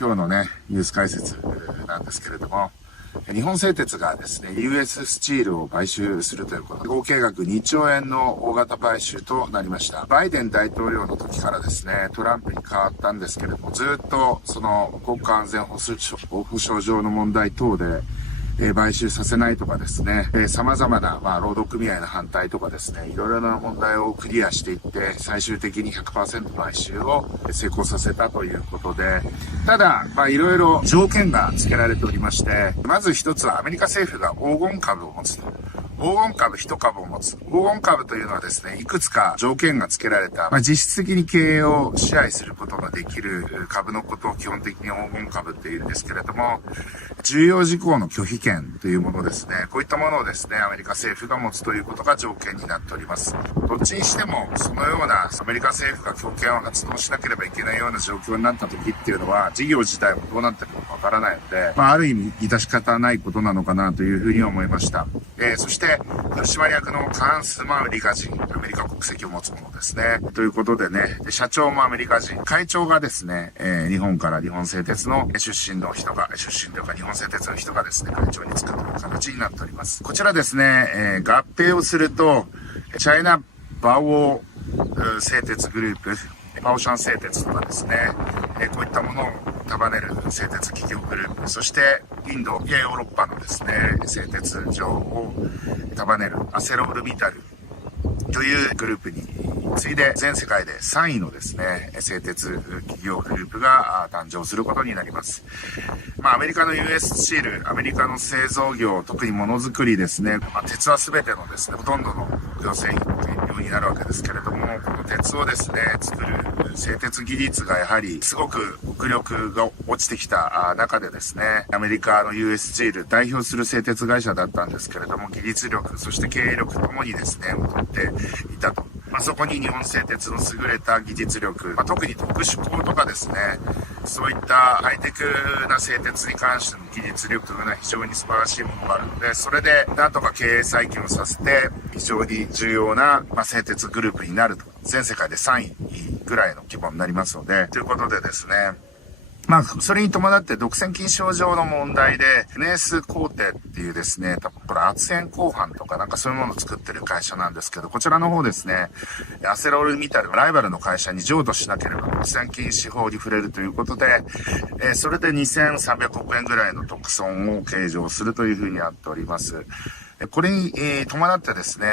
今日のね、ニュース解説なんですけれども、日本製鉄がですね、US スチールを買収するということで、合計額2兆円の大型買収となりました。バイデン大統領の時からですね、トランプに変わったんですけれども、ずっとその国家安全保障上の問題等で、買収させないとかですね、様々な、労働組合の反対とかですね、いろいろな問題をクリアしていって、最終的に 100% 買収を成功させたということで、ただ、いろいろ条件が付けられておりまして、まず一つはアメリカ政府が黄金株を持つと。黄金株1株を持つ。黄金株というのはですね、いくつか条件が付けられた、実質的に経営を支配することができる株のことを基本的に黄金株っていうんですけれども、重要事項の拒否権というものですね。こういったものをですね、アメリカ政府が持つということが条件になっております。どっちにしても、そのようなアメリカ政府が強権を発動しなければいけないような状況になった時っていうのは、事業自体もどうなってるのかわからないので、ある意味、致し方ないことなのかなというふうに思いました。そして、取締役のカーン・スマウリカ人、アメリカ国籍を持つものですね。ということでね、社長もアメリカ人、会長がですね、日本から日本製鉄の出身というか日本製鉄の人がですね、会長に就くという形になっております。こちらですね、合併をすると、チャイナ・バオ製鉄グループ、パオシャン製鉄とかですね、こういったものを束ねる製鉄企業グループ、そしてインドやヨーロッパのですね、製鉄所を束ねるアセロールミタルというグループに次いで全世界で3位のですね、製鉄企業グループが誕生することになります。アメリカの US スチール、アメリカの製造業、特にものづくりですね、鉄は全てのですね、ほとんどの工業製品というようになるわけですけれども、この鉄をですね、作る製鉄技術がやはりすごく国力が落ちてきた中でですね、アメリカの US スチール代表する製鉄会社だったんですけれども、技術力、そして経営力ともにですね、劣っていたと。そこに日本製鉄の優れた技術力、特に特殊鋼とかですね、そういったハイテクな製鉄に関しての技術力が非常に素晴らしいものがあるので、それでなんとか経営再建をさせて、非常に重要な製鉄グループになると。全世界で3位ぐらいの規模になりますので、ということでですね、それに伴って独占禁止法上の問題で、フネース工程っていうですね、これ圧煙鋼板とかそういうものを作ってる会社なんですけど、こちらの方ですね、アセロールミタル、ライバルの会社に譲渡しなければ独占禁止法に触れるということで、それで2300億円ぐらいの特損を計上するというふうになっております。これに伴ってですね、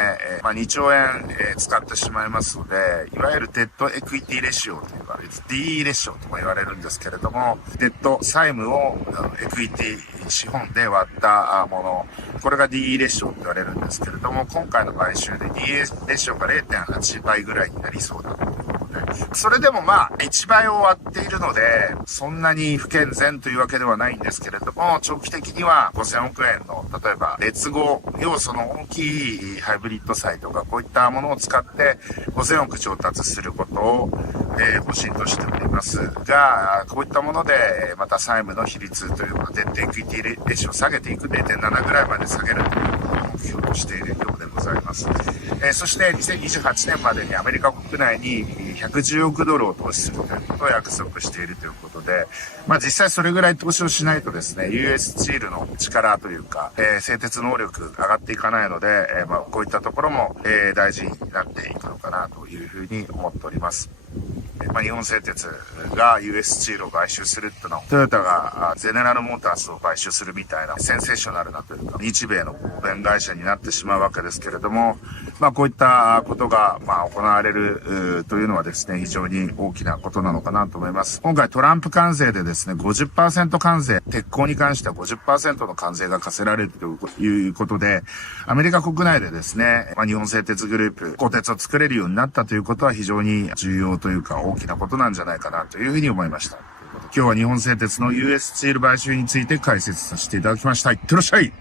2兆円使ってしまいますので、いわゆるデッドエクイティレシオと言われる、D レシオとも言われるんですけれども、デッド債務をエクイティ資本で割ったもの、これが D レシオと言われるんですけれども、今回の買収で D レシオが 0.8 倍ぐらいになりそうだということで、それでも1倍を割っているので、そんなに不健全というわけではないんですけれども、長期的には5000億円の、例えば劣後、要素の大きいハイブリッド債とかこういったものを使って5000億調達することを、方針としておりますが、こういったものでまた債務の比率というのはデッドエクイティレシオを下げていく 0.7 ぐらいまで下げるということを目標としているようでございます。そして2028年までにアメリカ国内に110億ドルを投資するということを約束しているということで、実際それぐらい投資をしないとですね、US スチールの力というか、製鉄能力上がっていかないので、こういったところも、大事になっていくのかなというふうに思っております。日本製鉄が US スチールを買収するっていうのは、トヨタがゼネラルモーターズを買収するみたいなセンセーショナルなというか、日米の合弁会社になってしまうわけですけれども、こういったことが行われるというのはですね、非常に大きなことなのかなと思います。今回トランプ関税でですね、50% 関税、鉄鋼に関しては 50% の関税が課せられるということで、アメリカ国内でですね、日本製鉄グループ、鋼鉄を作れるようになったということは非常に重要というか大きなことなんじゃないかなというふうに思いました。今日は日本製鉄の US スチール買収について解説させていただきました。いってらっしゃい。